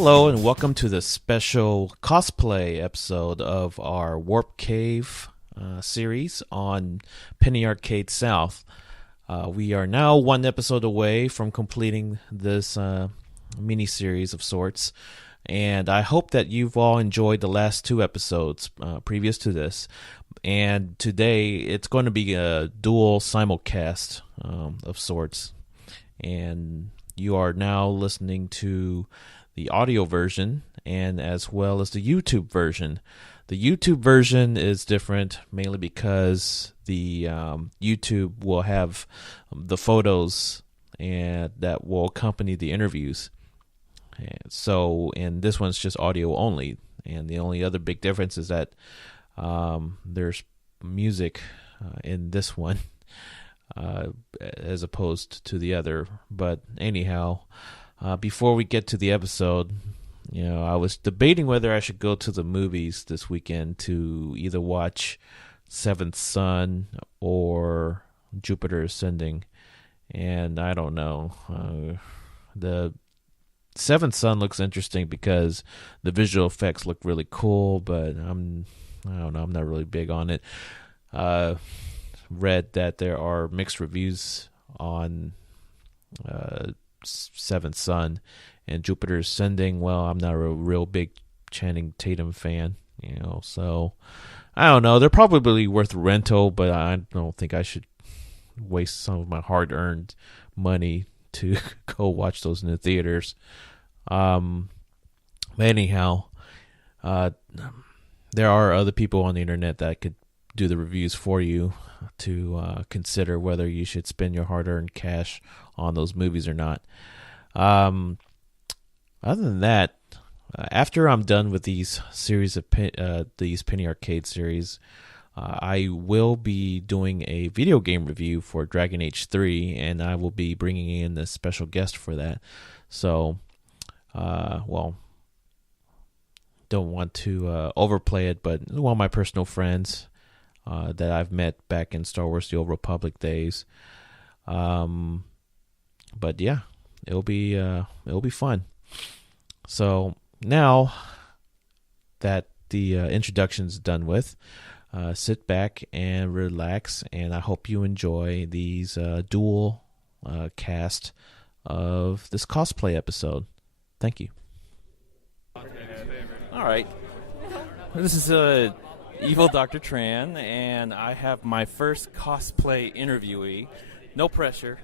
Hello and welcome to the special cosplay episode of our Warp Cave series on Penny Arcade South. We are now one episode away from completing this mini-series of sorts, and I hope that you've all enjoyed the last two episodes previous to this. And today it's going to be a dual simulcast of sorts, and you are now listening to the audio version and as well as the YouTube version. The YouTube version is different mainly because the YouTube will have the photos and that will accompany the interviews. And this one's just audio only. And the only other big difference is that there's music in this one as opposed to the other. But anyhow, before we get to the episode, I was debating whether I should go to the movies this weekend to either watch Seventh Son or Jupiter Ascending, and I don't know. The Seventh Son looks interesting because the visual effects look really cool, but I don't know. I'm not really big on it. Read that there are mixed reviews on Seventh Son, and Jupiter Ascending, well, I'm not a real big Channing Tatum fan, so I don't know. They're probably worth rental, but I don't think I should waste some of my hard-earned money to go watch those in the theaters. Anyhow, there are other people on the internet that could do the reviews for you to consider whether you should spend your hard-earned cash on those movies or not. Other than that, after I'm done with these series of these Penny Arcade series, I will be doing a video game review for Dragon Age 3, and I will be bringing in a special guest for that. So, don't want to overplay it, but one of my personal friends that I've met back in Star Wars: The Old Republic days. But yeah, it'll be fun. So now that the introduction's done with, sit back and relax, and I hope you enjoy these dual cast of this cosplay episode. Thank you. All right. This is Evil Dr. Tran, and I have my first cosplay interviewee. No pressure.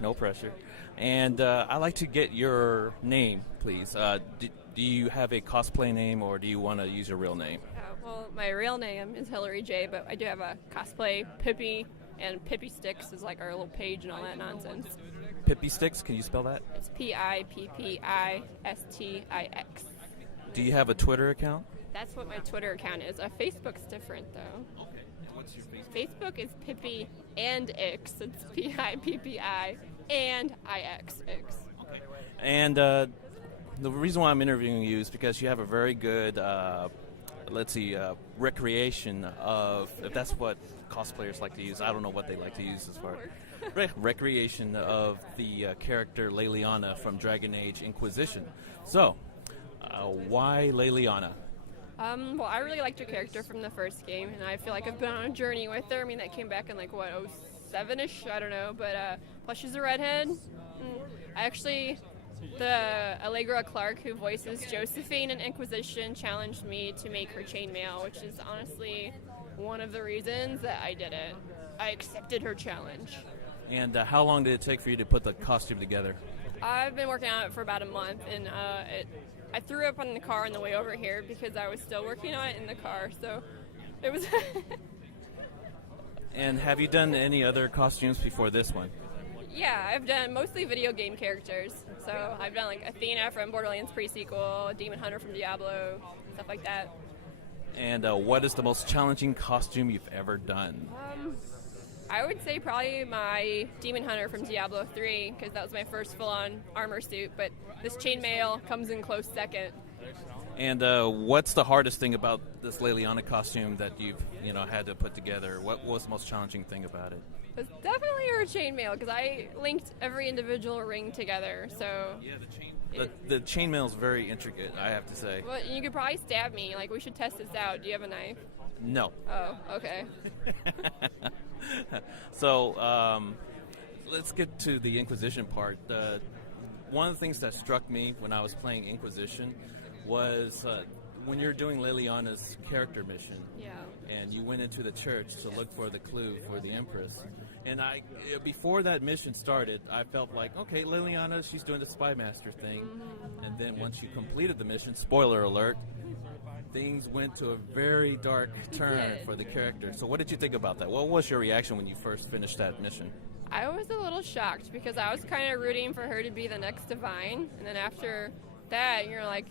And I'd like to get your name, please. Do you have a cosplay name, or do you want to use your real name? Well, my real name is Hillary J, but I do have a cosplay Pippi, and pipistix is like our little page and all that nonsense. Pipistix? Can you spell that? It's Pippistix. Do you have a Twitter account? That's what my Twitter account is. Facebook's different, though. Okay. What's your Facebook? Facebook is Pippi and Ix. It's Pippi and IX. Okay. And the reason why I'm interviewing you is because you have a very good, recreation of, if that's what cosplayers like to use. I don't know what they like to use as far as recreation of the character Leliana from Dragon Age Inquisition. So, why Leliana? Well, I really liked her character from the first game, and I feel like I've been on a journey with her. I mean, that came back in 07-ish? I don't know, but plus she's a redhead. The Allegra Clark, who voices Josephine in Inquisition, challenged me to make her chainmail, which is honestly one of the reasons that I did it. I accepted her challenge. And how long did it take for you to put the costume together? I've been working on it for about a month, and I threw up on the car on the way over here because I was still working on it in the car, so it was... And have you done any other costumes before this one? Yeah, I've done mostly video game characters. So I've done Athena from Borderlands pre-sequel, Demon Hunter from Diablo, stuff like that. And what is the most challenging costume you've ever done? I would say probably my Demon Hunter from Diablo 3, because that was my first full-on armor suit, but this chainmail comes in close second. And what's the hardest thing about this Liliana costume that you've had to put together? What was the most challenging thing about it? It's definitely her chainmail because I linked every individual ring together. So yeah, the chainmail is very intricate, I have to say. Well, you could probably stab me. Like, we should test this out. Do you have a knife? No. Oh, okay. So let's get to the Inquisition part. One of the things that struck me when I was playing Inquisition was when you're doing Liliana's character mission. Yeah. And you went into the church to look for the clue for the Empress. And before that mission started, I felt like, okay, Liliana, she's doing the Spy Master thing. Mm-hmm. And then once you completed the mission, spoiler alert, things went to a very dark turn for the character. So what did you think about that? What was your reaction when you first finished that mission? I was a little shocked because I was kind of rooting for her to be the next Divine. And then after that, you're like,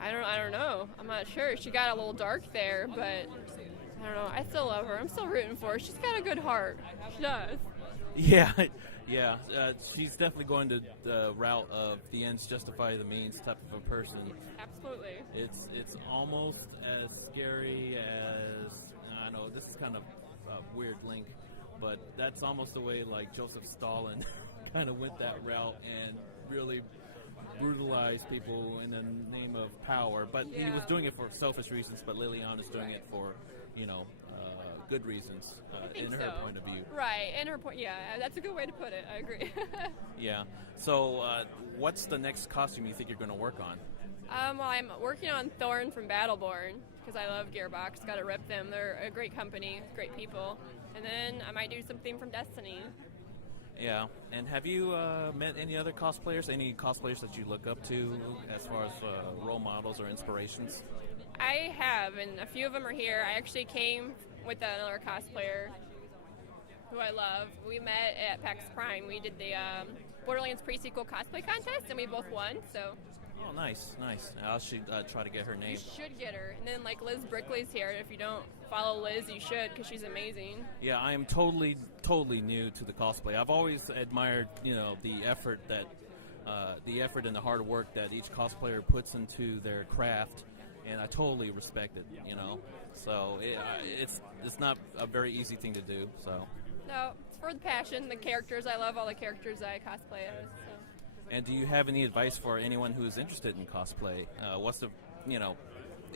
I don't know. I'm not sure. She got a little dark there, but I don't know. I still love her. I'm still rooting for her. She's got a good heart. She does. Yeah. She's definitely going to the route of the ends justify the means type of a person. Absolutely. It's almost as scary as, I know this is kind of a weird link, but that's almost the way like Joseph Stalin kind of went that route and really brutalize people in the name of power, but he was doing it for selfish reasons, but Liliana's doing it for, good reasons in her point of view. Right, in her point, that's a good way to put it. I agree. Yeah. So what's the next costume you think you're going to work on? Well, I'm working on Thorn from Battleborn because I love Gearbox. Got to rep them. They're a great company, great people. And then I might do something from Destiny. Yeah, and have you met any other cosplayers? Any cosplayers that you look up to as far as role models or inspirations? I have, and a few of them are here. I actually came with another cosplayer who I love. We met at PAX Prime. We did the Borderlands pre-sequel cosplay contest, and we both won, so... Oh, nice. I should try to get her name. You should get her. And then, like, Liz Brickley's here. If you don't follow Liz, you should, because she's amazing. Yeah, I am totally new to the cosplay. I've always admired, the effort and the hard work that each cosplayer puts into their craft, and I totally respect it, So it's not a very easy thing to do, so. No, it's for the passion, the characters. I love all the characters I cosplay as, so. And do you have any advice for anyone who is interested in cosplay? What's the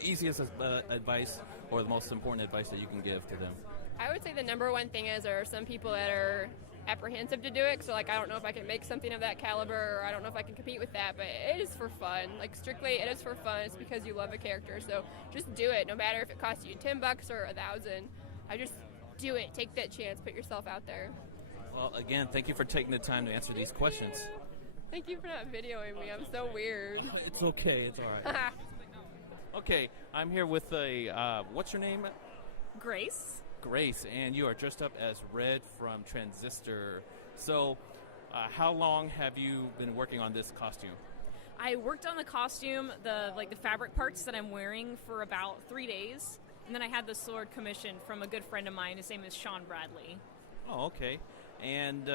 easiest advice or the most important advice that you can give to them? I would say the number one thing is there are some people that are apprehensive to do it. So, like, I don't know if I can make something of that caliber, or I don't know if I can compete with that. But it is for fun. Like, strictly, it is for fun. It's because you love a character. So just do it, no matter if it costs you $10 or $1,000. I just do it. Take that chance. Put yourself out there. Well, again, thank you for taking the time to answer these questions. Thank you for not videoing me. I'm so weird. It's okay. It's all right. Okay, I'm here with what's your name? Grace. Grace, and you are dressed up as Red from Transistor. So, how long have you been working on this costume? I worked on the costume, the fabric parts that I'm wearing, for about 3 days, and then I had the sword commissioned from a good friend of mine. His name is Sean Bradley. Oh, okay. And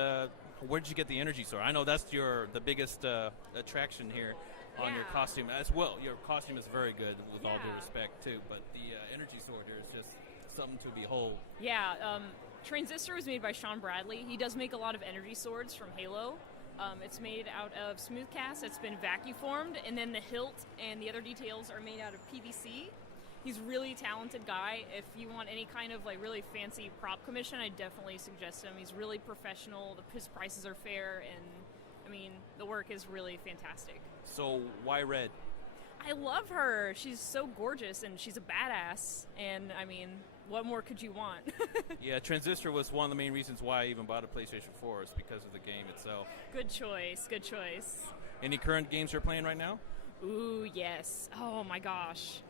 where did you get the energy sword? I know that's the biggest attraction here on your costume as well. Your costume is very good, with all due respect, too. But the energy sword here is just something to behold. Yeah, Transistor was made by Sean Bradley. He does make a lot of energy swords from Halo. It's made out of smooth cast. It's been vacuum formed, and then the hilt and the other details are made out of PVC. He's a really talented guy. If you want any kind of really fancy prop commission, I definitely suggest him. He's really professional. His prices are fair, and the work is really fantastic. So why Red? I love her. She's so gorgeous, and she's a badass. And what more could you want? Yeah, Transistor was one of the main reasons why I even bought a PlayStation 4, is because of the game itself. Good choice. Any current games you're playing right now? Ooh, yes. Oh my gosh.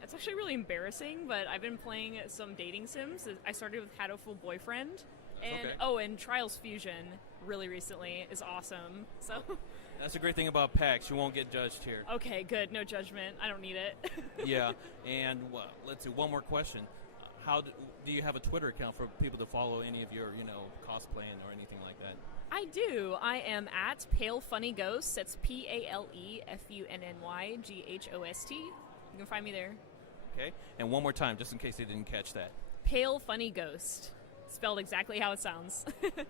It's actually really embarrassing, but I've been playing some dating sims. I started with Hatoful Boyfriend, and and Trials Fusion really recently is awesome. So that's a great thing about PAX. You won't get judged here. Okay, good. No judgment. I don't need it. Yeah, and let's see, one more question. do you have a Twitter account for people to follow any of your, cosplaying or anything like that? I do. I am at Pale Funny Ghost. That's PALEFUNNYGHOST. You can find me there. Okay. And one more time, just in case they didn't catch that. Pale Funny Ghost. Spelled exactly how it sounds.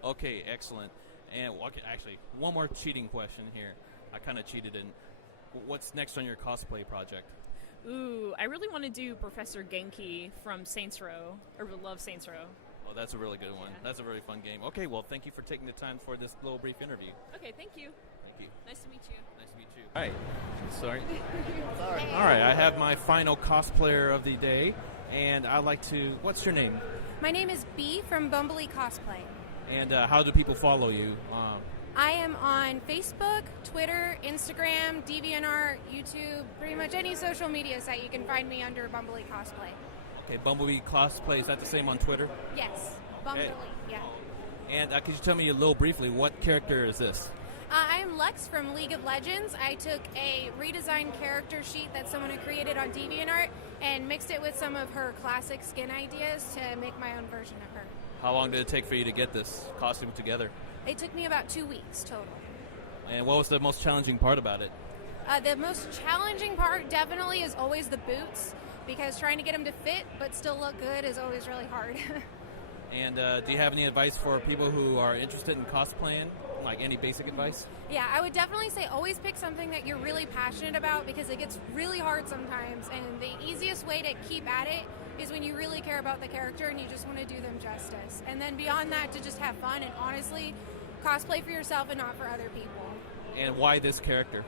Okay, excellent. And actually, one more cheating question here. I kind of cheated in. What's next on your cosplay project? Ooh, I really want to do Professor Genki from Saints Row. I really love Saints Row. Oh, that's a really good one. Yeah. That's a really fun game. Okay, well, thank you for taking the time for this little brief interview. Okay, thank you. Thank you. Nice to meet you. Nice to meet you. All right. Sorry. All right, I have my final cosplayer of the day, and I'd like to... What's your name? My name is B from Bumbly Cosplay. And how do people follow you? I am on Facebook, Twitter, Instagram, DeviantArt, YouTube, pretty much any social media site you can find me under Bumbly Cosplay. Okay, Bumblebee Cosplay, is that the same on Twitter? Yes, Bumbly, Okay. yeah. And could you tell me a little briefly, what character is this? I am Lex from League of Legends. I took a redesigned character sheet that someone had created on DeviantArt and mixed it with some of her classic skin ideas to make my own version of her. How long did it take for you to get this costume together? It took me about 2 weeks total. And what was the most challenging part about it? The most challenging part definitely is always the boots, because trying to get them to fit but still look good is always really hard. And do you have any advice for people who are interested in cosplaying? Like any basic advice? Yeah, I would definitely say always pick something that you're really passionate about, because it gets really hard sometimes, and the easiest way to keep at it is when you really care about the character and you just want to do them justice. And then beyond that, to just have fun and honestly cosplay for yourself and not for other people. And why this character?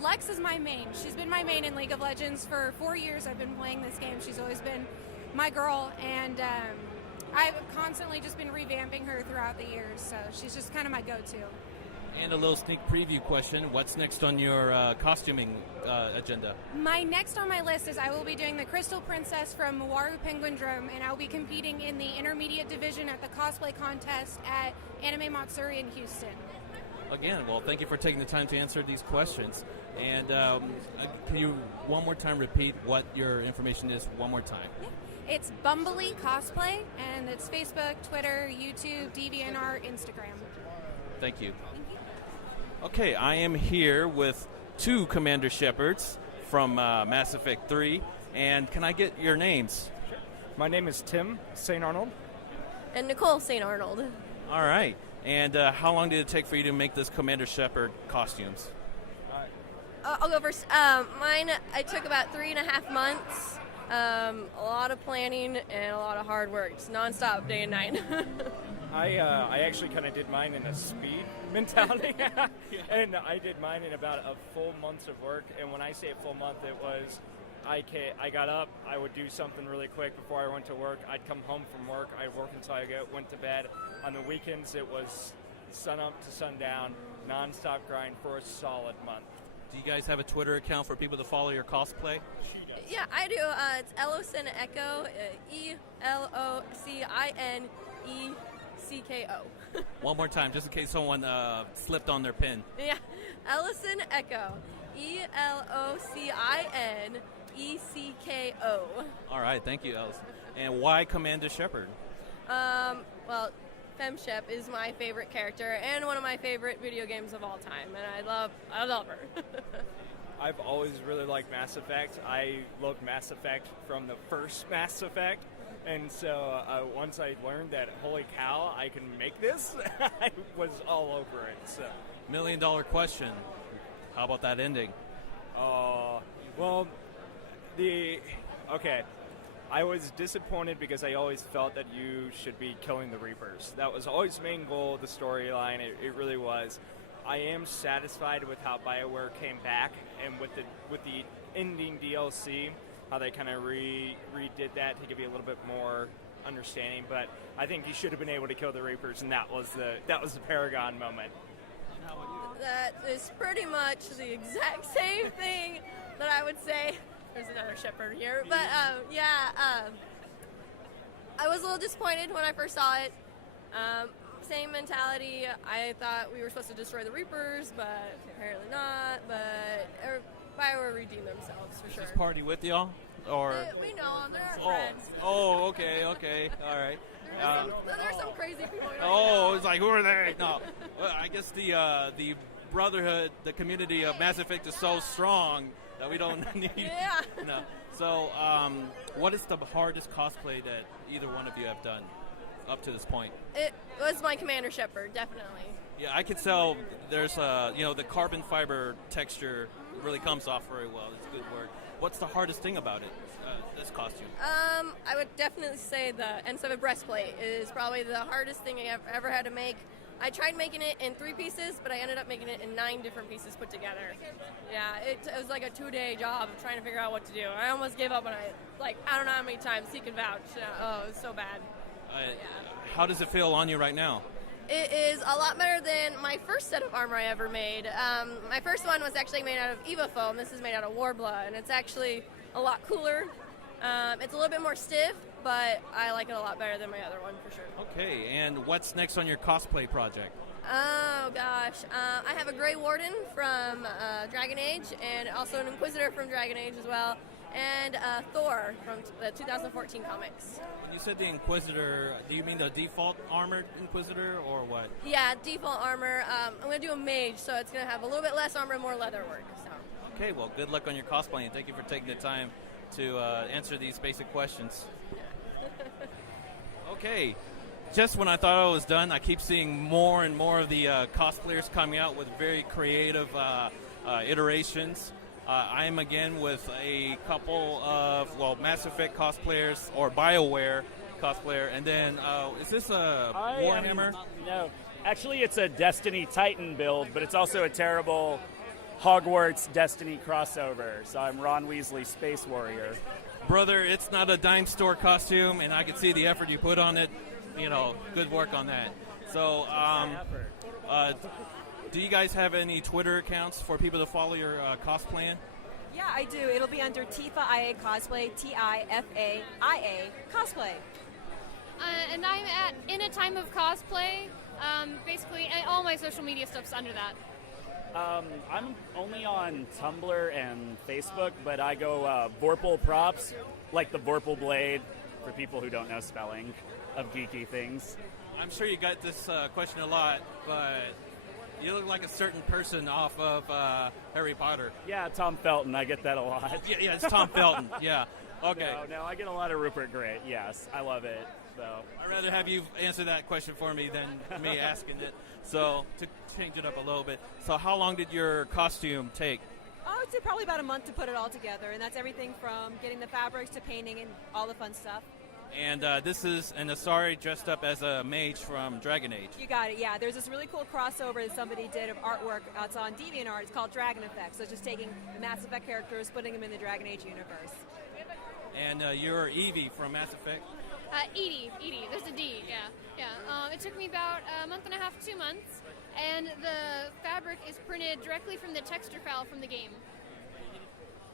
Lex is my main. She's been my main in League of Legends for 4 years. I've been playing this game. She's always been my girl, and I've constantly just been revamping her throughout the years, so she's just kind of my go-to. And a little sneak preview question. What's next on your costuming agenda? My next on my list is I will be doing the Crystal Princess from Mawaru Penguindrome, and I'll be competing in the intermediate division at the cosplay contest at Anime Matsuri in Houston. Again, well, thank you for taking the time to answer these questions. And can you one more time repeat what your information is one more time? Yeah. It's Bumbly Cosplay, and it's Facebook, Twitter, YouTube, DeviantArt, Instagram. Thank you. Okay, I am here with two Commander Shepards from Mass Effect 3. And can I get your names? Sure. My name is Tim St. Arnold. And Nicole St. Arnold. All right. And how long did it take for you to make this Commander Shepard costumes? I'll go first. Mine, I took about 3.5 months. A lot of planning and a lot of hard work. It's nonstop, day and night. I actually kind of did mine in a speed mentality, and I did mine in about a full month of work. And when I say a full month, it was I got up, I would do something really quick before I went to work. I'd come home from work, I'd work until I went to bed. On the weekends, it was sun up to sundown, nonstop grind for a solid month. Do you guys have a Twitter account for people to follow your cosplay? Yeah, I do. It's Elocin Echo, ELOCINECKO. One more time, just in case someone slipped on their pin. Yeah, Elocin Echo, ELOCINECKO. All right, thank you, Alice. And why Commander Shepard? Well, FemShep is my favorite character and one of my favorite video games of all time, and I love her. I've always really liked Mass Effect. I loved Mass Effect from the first Mass Effect, and so once I learned that, holy cow, I can make this, I was all over it. So, $1 million question. How about that ending? Okay. I was disappointed because I always felt that you should be killing the Reapers. That was always the main goal of the storyline. It really was. I am satisfied with how BioWare came back and with the ending DLC, how they kind of redid that to give you a little bit more understanding. But I think you should have been able to kill the Reapers, and that was the Paragon moment. That is pretty much the exact same thing that I would say. There's another Shepherd here, but I was a little disappointed when I first saw it. Same mentality. I thought we were supposed to destroy the Reapers, but apparently not. But BioWare redeemed themselves for sure. Is this party with y'all? Or We know them. They're our friends. Oh, okay, all right. There's some crazy people. It's like, who are they? No, well, I guess the brotherhood, the community of Mass Effect is so strong that we don't need. Yeah. No. So, what is the hardest cosplay that either one of you have done up to this point? It was my Commander Shepard, definitely. Yeah, I could tell there's the carbon fiber texture really comes off very well. It's good work. What's the hardest thing about it, this costume? I would definitely say the N7 breastplate is probably the hardest thing I've ever had to make. I tried making it in 3 pieces, but I ended up making it in 9 different pieces put together. Yeah, it was like a 2-day job of trying to figure out what to do. I almost gave up when I don't know how many times he can vouch. Oh, it was so bad. How does it feel on you right now? It is a lot better than my first set of armor I ever made. My first one was actually made out of Eva foam. This is made out of Warblood, and it's actually a lot cooler. It's a little bit more stiff, but I like it a lot better than my other one for sure. Okay, and what's next on your cosplay project? Oh gosh, I have a Grey Warden from Dragon Age, and also an Inquisitor from Dragon Age as well, and Thor from the 2014 comics. When you said the Inquisitor, do you mean the default armored Inquisitor or what? Yeah, default armor. I'm going to do a mage, so it's going to have a little bit less armor, more leather work. So. Okay, well, good luck on your cosplay, and thank you for taking the time to answer these basic questions. Okay, just when I thought I was done, I keep seeing more and more of the cosplayers coming out with very creative iterations. I'm again with a couple of, Mass Effect cosplayers or BioWare cosplayer, and then is this a Warhammer? No, actually it's a Destiny Titan build, but it's also a terrible Hogwarts Destiny crossover. So I'm Ron Weasley, Space Warrior. Brother, it's not a dime store costume, and I can see the effort you put on it. Good work on that. So, do you guys have any Twitter accounts for people to follow your cosplaying? Yeah, I do. It'll be under Tifaia Cosplay, Tifaia Cosplay. And I'm at enatime of cosplay. Basically, and all my social media stuff's under that. I'm only on Tumblr and Facebook, but I go Vorpal props, like the Vorpal blade, for people who don't know spelling of geeky things. I'm sure you got this question a lot, but you look like a certain person off of Harry Potter. Yeah, Tom Felton. I get that a lot. Yeah, it's Tom Felton. Yeah. Okay. No, I get a lot of Rupert Grint. Yes, I love it. So I'd rather have you answer that question for me than me asking it. So to change it up a little bit. So how long did your costume take? Oh, it took probably about a month to put it all together, and that's everything from getting the fabrics to painting and all the fun stuff. And this is an Asari dressed up as a mage from Dragon Age. You got it, yeah. There's this really cool crossover that somebody did of artwork. It's on DeviantArt. It's called Dragon Effect. So it's just taking the Mass Effect characters, putting them in the Dragon Age universe. And you're Evie from Mass Effect? Edie. There's a D, yeah. It took me about a month and a half, 2 months, and the fabric is printed directly from the texture file from the game.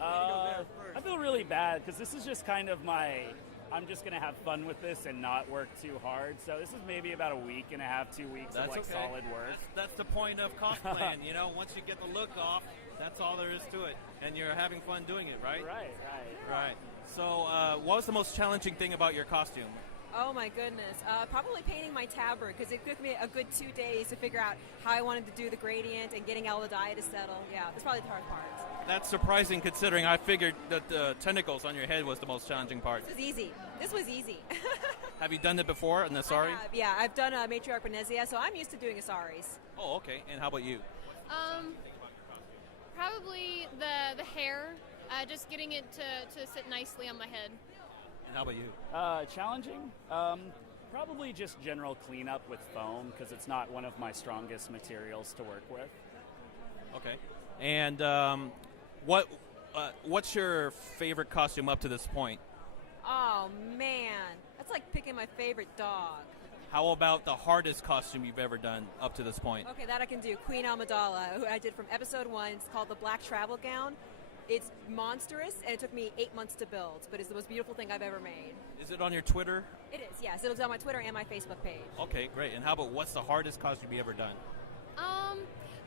I feel really bad because this is just kind of I'm just going to have fun with this and not work too hard. So this is maybe about a week and a half, 2 weeks of solid work. That's the point of cosplaying, Once you get the look off, that's all there is to it. And you're having fun doing it, right? Right. So what was the most challenging thing about your costume? Oh my goodness. Probably painting my tabard, because it took me a good 2 days to figure out how I wanted to do the gradient and getting all the dye to settle. Yeah, that's probably the hard part. That's surprising considering I figured that the tentacles on your head was the most challenging part. This was easy. Have you done it before in Asari? Yeah, I've done Matriarch Benezia, so I'm used to doing Asaris. Oh, okay. And how about you? Probably the hair, just getting it to sit nicely on my head. And how about you? Challenging? Probably just general cleanup with foam, because it's not one of my strongest materials to work with. Okay. And what's your favorite costume up to this point? Oh, man. That's like picking my favorite dog. How about the hardest costume you've ever done up to this point? Okay, that I can do. Queen Amidala, who I did from episode 1. It's called the Black Travel Gown. It's monstrous, and it took me 8 months to build, but it's the most beautiful thing I've ever made. Is it on your Twitter? It is, yes. It'll be on my Twitter and my Facebook page. Okay, great. And how about what's the hardest costume you've ever done?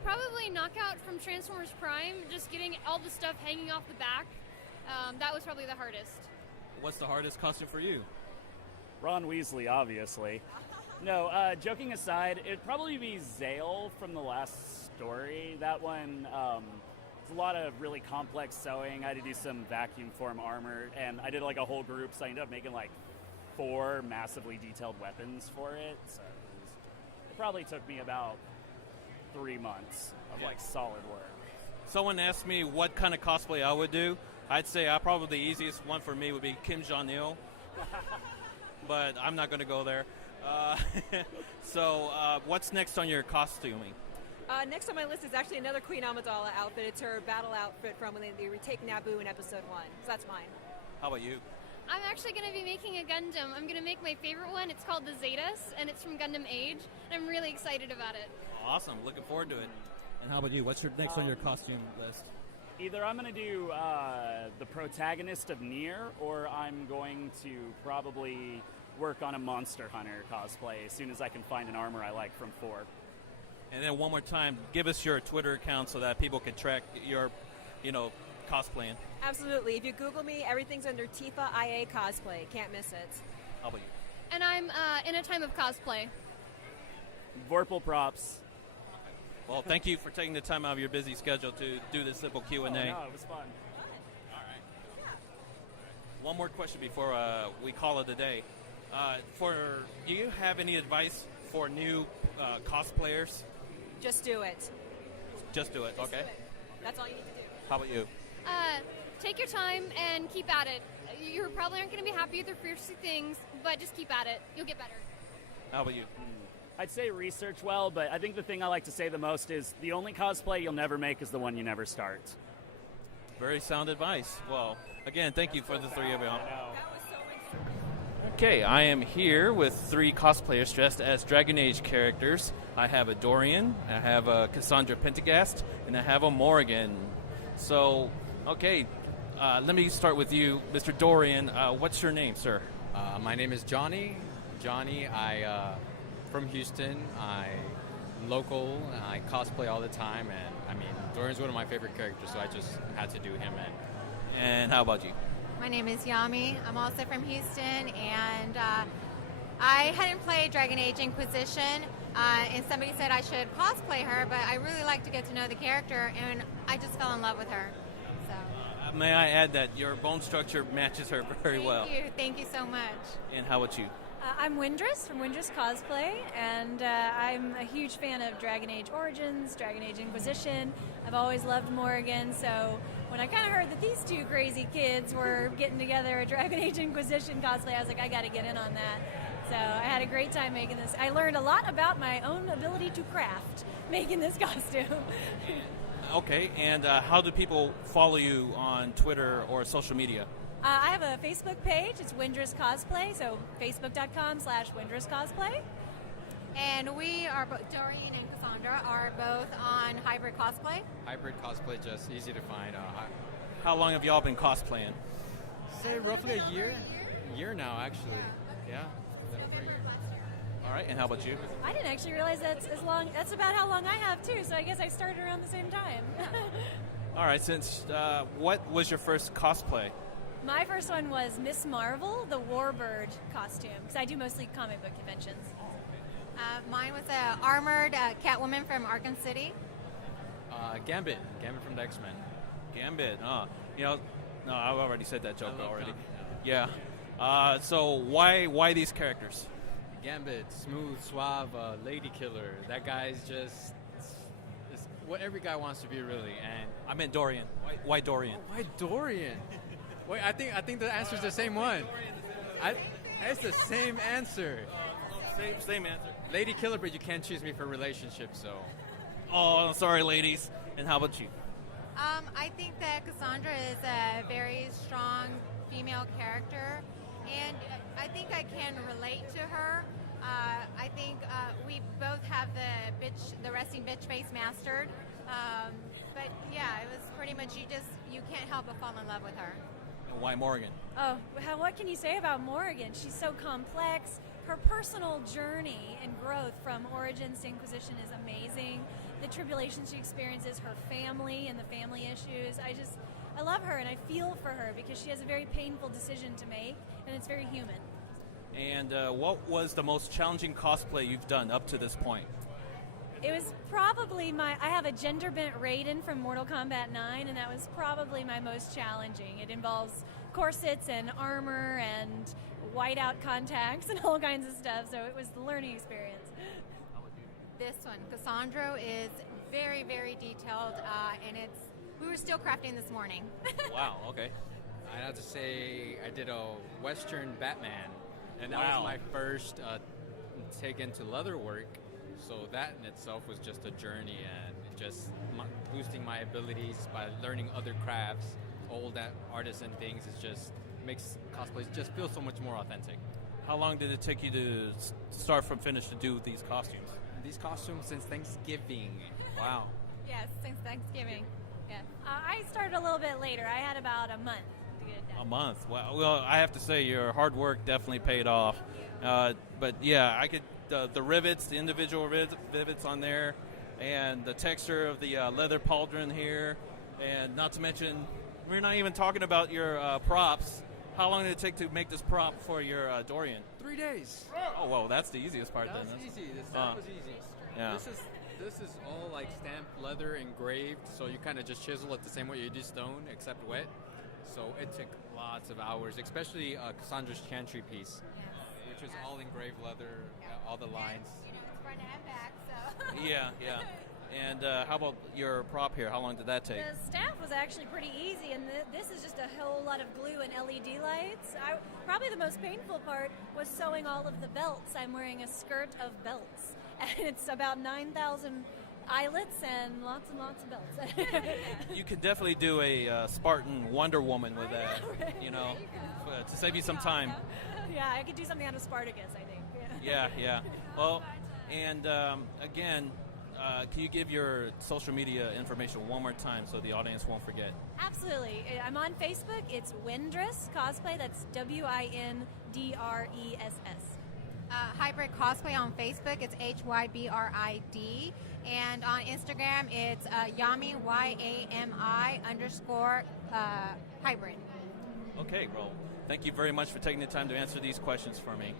Probably Knockout from Transformers Prime, just getting all the stuff hanging off the back. That was probably the hardest. What's the hardest costume for you? Ron Weasley, obviously. No, joking aside, it'd probably be Zale from the last story. That one, it's a lot of really complex sewing. I had to do some vacuum form armor, and I did like a whole group, so I ended up making like 4 massively detailed weapons for it. So it probably took me about 3 months of like solid work. Someone asked me what kind of cosplay I would do. I'd say probably the easiest one for me would be Kim Jong-il, but I'm not going to go there. So what's next on your costuming? Next on my list is actually another Queen Amidala outfit. It's her battle outfit from when they retake Naboo in Episode 1. So that's mine. How about you? I'm actually going to be making a Gundam. I'm going to make my favorite one. It's called the Zetas, and it's from Gundam Age. And I'm really excited about it. Awesome. Looking forward to it. And how about you? What's your next on your costume list? Either I'm going to do the protagonist of Nier, or I'm going to probably work on a Monster Hunter cosplay as soon as I can find an armor I like from 4. And then one more time, give us your Twitter account so that people can track your, cosplaying. Absolutely. If you Google me, everything's under Tifaia Cosplay. Can't miss it. How about you? And I'm enatime of cosplay. Vorpal props. Well, thank you for taking the time out of your busy schedule to do this simple Q&A. Oh, no, it was fun. All right. One more question before we call it a day. Do you have any advice for new cosplayers? Just do it. Just do it, Just okay. do it. That's all you need to do. How about you? Take your time and keep at it. You probably aren't going to be happy with the first 2 things, but just keep at it. You'll get better. How about you? I'd say research well, but I think the thing I like to say the most is the only cosplay you'll never make is the one you never start. Very sound advice. Well, again, thank you for the 3 of you. Okay, I am here with 3 cosplayers dressed as Dragon Age characters. I have a Dorian, I have a Cassandra Pentagast, and I have a Morrigan. So, okay, let me start with you, Mr. Dorian. What's your name, sir? My name is Johnny. From Houston. I'm local, and I cosplay all the time, and Dorian's one of my favorite characters, so I just had to do him. And how about you? My name is Yami. I'm also from Houston, and I hadn't played Dragon Age Inquisition, and somebody said I should cosplay her, but I really like to get to know the character, and I just fell in love with her. So. May I add that your bone structure matches her very well. Thank you so much. And how about you? I'm Windress from Windress Cosplay, and I'm a huge fan of Dragon Age Origins, Dragon Age Inquisition. I've always loved Morrigan, so when I kind of heard that these 2 crazy kids were getting together a Dragon Age Inquisition cosplay, I was like, I got to get in on that. So I had a great time making this. I learned a lot about my own ability to craft making this costume. Okay, and how do people follow you on Twitter or social media? I have a Facebook page. It's Windress Cosplay, so facebook.com/Windress Cosplay. And we are Dorian and Cassandra are both on Hybrid Cosplay. Hybrid Cosplay, just easy to find. How long have y'all been cosplaying? Say roughly a year. A year now, actually. Yeah. All right, and how about you? I didn't actually realize that's as long. That's about how long I have too. So I guess I started around the same time. All right. What was your first cosplay? My first one was Miss Marvel, the Warbird costume, because I do mostly comic book conventions. Mine was an armored Catwoman from Arkham City. Gambit from the X-Men. Gambit. No, I've already said that joke already. Yeah. So why these characters? Gambit, smooth, suave, lady killer. That guy's just what every guy wants to be, really. And I meant Dorian. Why Dorian? Why Dorian? Wait, I think the answer's the same one. It's the same answer. Same answer. Lady killer, but you can't choose me for relationships, so. Oh, sorry, ladies. And how about you? I think that Cassandra is a very strong female character, and I think I can relate to her. I think we both have the resting bitch face mastered. But yeah, it was pretty much you can't help but fall in love with her. And why Morrigan? Oh, what can you say about Morrigan? She's so complex. Her personal journey and growth from Origins to Inquisition is amazing. The tribulations she experiences, her family and the family issues. I love her and I feel for her because she has a very painful decision to make, and it's very human. And what was the most challenging cosplay you've done up to this point? It was probably I have a gender-bent Raiden from Mortal Kombat 9, and that was probably my most challenging. It involves corsets and armor and whiteout contacts and all kinds of stuff, so it was the learning experience. This one, Cassandra, is very, very detailed, and we were still crafting this morning. Wow, okay. I have to say I did a Western Batman, and that Wow. was my first take into leather work. So that in itself was just a journey, and just boosting my abilities by learning other crafts, old artisan things. It just makes cosplays just feel so much more authentic. How long did it take you to start from finish to do these costumes? These costumes since Thanksgiving. Wow. Yes, since Thanksgiving. Yeah, I started a little bit later. I had about a month to get it done. A month. Well, I have to say your hard work definitely paid off. But yeah, I could the rivets, the individual rivets on there, and the texture of the leather pauldron here, and not to mention, we're not even talking about your props. How long did it take to make this prop for your Dorian? 3 days. Oh, well, that's the easiest part That then. was easy. The stuff was easy. Yeah. This is all like stamped leather engraved, so you kind of just chisel it the same way you do stone, except wet. So it took lots of hours, especially Cassandra's chantry piece, which was all engraved leather, all the lines. It's front and back, so. Yeah. And how about your prop here? How long did that take? The staff was actually pretty easy, and this is just a whole lot of glue and LED lights. Probably the most painful part was sewing all of the belts. I'm wearing a skirt of belts, and it's about 9,000 eyelets and lots of belts. You could definitely do a Spartan Wonder Woman with that, to save you some time. Yeah, I could do something out of Spartacus, I think. Yeah. Well, and again, can you give your social media information one more time so the audience won't forget? Absolutely. I'm on Facebook. It's Windress Cosplay. That's WINDRESS. Hybrid Cosplay on Facebook, it's HYBRID. And on Instagram, it's yami, YAMI _hybrid. Okay, well, thank you very much for taking the time to answer these questions for me.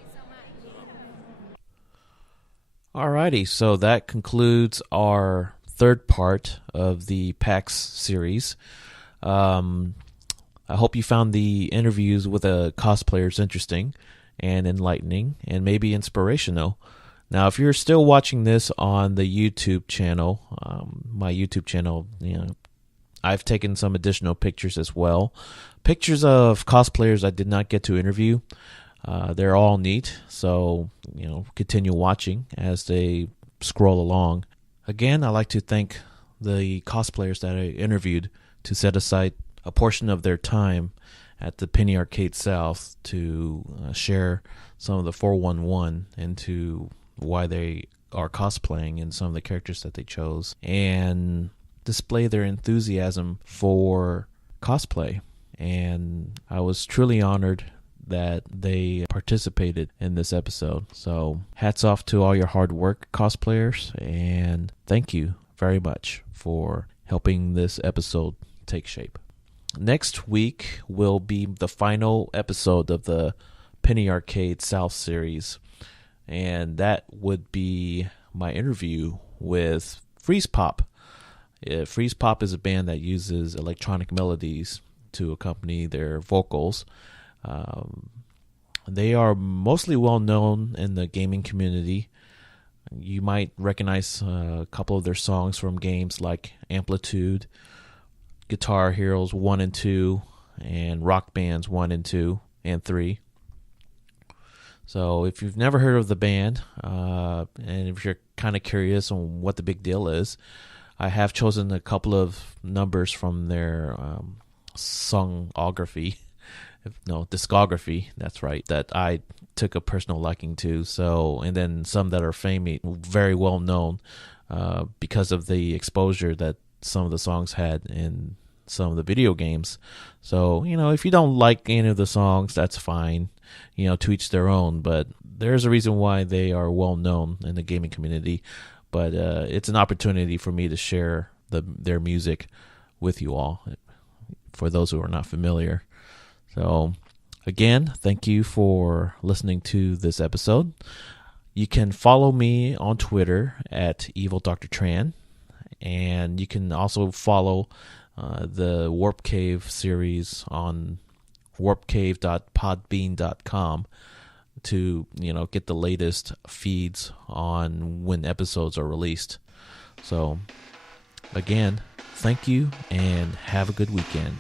Alrighty, so that concludes our third part of the PAX series. I hope you found the interviews with the cosplayers interesting and enlightening and maybe inspirational. Now, if you're still watching this on the YouTube channel, my YouTube channel, I've taken some additional pictures as well. Pictures of cosplayers I did not get to interview. They're all neat, so continue watching as they scroll along. Again, I'd like to thank the cosplayers that I interviewed to set aside a portion of their time at the Penny Arcade South to share some of the 411 into why they are cosplaying and some of the characters that they chose, and display their enthusiasm for cosplay. And I was truly honored that they participated in this episode. So hats off to all your hard work, cosplayers, and thank you very much for helping this episode take shape. Next week will be the final episode of the Penny Arcade South series, and that would be my interview with Freeze Pop. Freeze Pop is a band that uses electronic melodies to accompany their vocals. They are mostly well known in the gaming community. You might recognize a couple of their songs from games like Amplitude, Guitar Heroes 1 and 2, and Rock Bands 1 and 2 and 3. So if you've never heard of the band, and if you're kind of curious on what the big deal is, I have chosen a couple of numbers from their discography, that's right, that I took a personal liking to. So, and then some that are famous, very well known, because of the exposure that some of the songs had in some of the video games. So, if you don't like any of the songs, that's fine, to each their own, but there's a reason why they are well known in the gaming community. But it's an opportunity for me to share their music with you all. for those who are not familiar. So, again, thank you for listening to this episode. You can follow me on Twitter at Evil Dr. Tran, and you can also follow the Warp Cave series on warpcave.podbean.com to get the latest feeds on when episodes are released. So, again, thank you and have a good weekend.